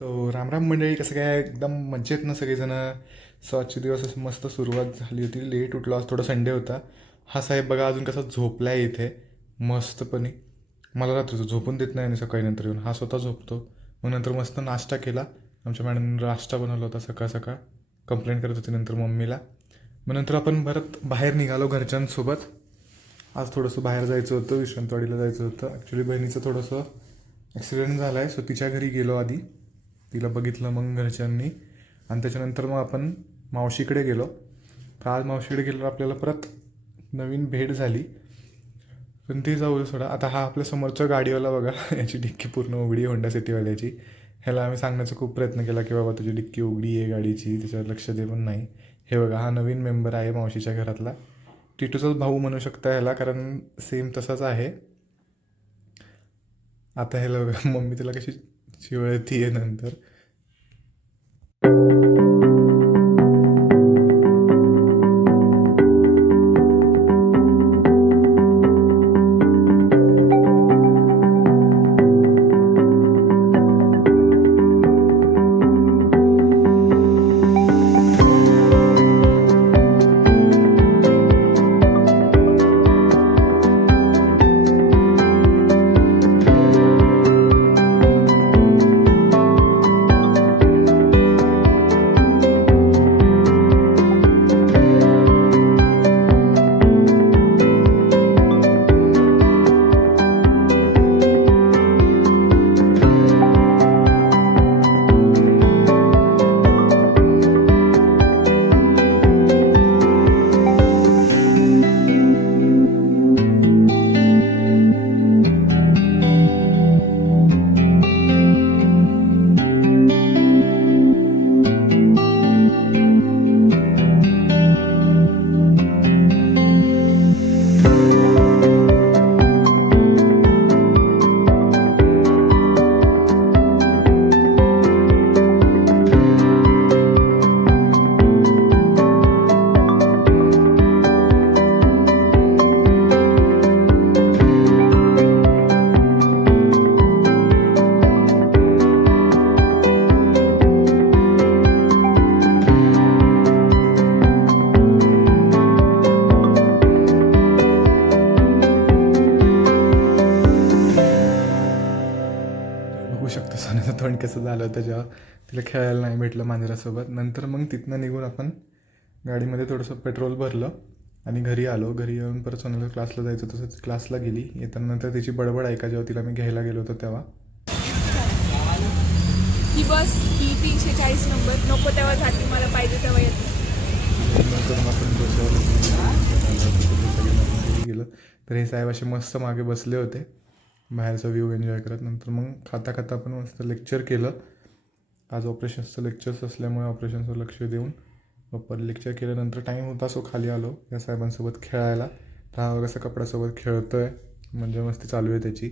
तो रामराम मंडळी, कसं काय एकदम मज्जेत ना सगळेजणं. सो आजचे दिवस अशी मस्त सुरुवात झाली होती. लेट उठलो, आज थोडा संडे होता. हा साहेब बघा अजून कसा झोपला आहे इथे मस्तपणे. मला रात्रीचं झोपून देत नाही आणि सकाळी नंतर येऊन हा स्वतः झोपतो. मग नंतर मस्त नाश्ता केला. आमच्या मॅडमने नाश्ता बनवला होता सकाळ सकाळ. कंप्लेंट करत होती नंतर मम्मीला. मग नंतर आपण परत बाहेर निघालो घरच्यांसोबत. आज थोडंसं बाहेर जायचं होतं, विश्रांतवाडीला जायचं होतं. ॲक्च्युली बहिणीचं थोडंसं ॲक्सिडेंट झाला आहे, सो तिच्या घरी गेलो आधी. तिला बघितलं मग घरच्यांनी, आणि त्याच्यानंतर मग आपण मावशीकडे गेलो. तर आज मावशीकडे गेलो आपल्याला परत नवीन भेट झाली. पण ते जाऊ सोडा. आता हा आपल्या समोरच्या गाडीवाला बघा, याची डिक्की पूर्ण उघडी, होंडा सिटीवाल्याची. ह्याला आम्ही सांगण्याचा खूप प्रयत्न केला की बाबा तुझी डिक्की उघडी आहे गाडीची, त्याच्यावर लक्ष दे, पण नाही. हे बघा, हा नवीन मेंबर आहे मावशीच्या घरातला. टिटूचाच भाऊ म्हणू शकता ह्याला, कारण सेम तसाच आहे. आता ह्याला बघा, मम्मी तिला कशी चिवळती आहे नंतर. बघू शकतो सोन्याचं तोंड कसं झालं होतं जेव्हा तिला खेळायला नाही भेटलं मांजरासोबत. नंतर मग तिथनं निघून आपण गाडीमध्ये थोडंसं पेट्रोल भरलं आणि घरी आलो. घरी येऊन परत सोन्याला क्लासला जायचं, तसंच क्लासला गेली. येताना नंतर तिची बडबड ऐका जेव्हा तिला मी घ्यायला गेलो होतो तेव्हा. ही बस ही 340 नंबर नको तेव्हा जाते, मला पाहिजे तेव्हा येते. नंतर मग आपण बसवलं गेलं. तर हे साहेब असे मस्त मागे बसले होते, बाहेरचा व्ह्यू एन्जॉय करत. नंतर मग खाता खाता आपण मस्त लेक्चर केलं. आज ऑपरेशन्सचं लेक्चर्स असल्यामुळे ऑपरेशन्सवर लक्ष देऊन प्रॉपर लेक्चर केल्यानंतर टाईम होता, सो खाली आलो या साहेबांसोबत खेळायला. तर हा कसं कपड्यासोबत खेळतो आहे, म्हणजे मस्ती चालू आहे त्याची.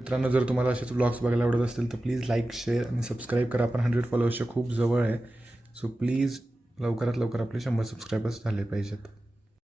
मित्रांनो, जर तुम्हाला असेच व्लॉग्स बघायला आवडत असतील तर प्लीज लाईक, शेअर आणि सबस्क्राईब करा. आपण 100 फॉलोअर्सच्या खूप जवळ आहे. सो प्लीज लवकरात लवकर आपले 100 सबस्क्रायबर्स झाले पाहिजेत.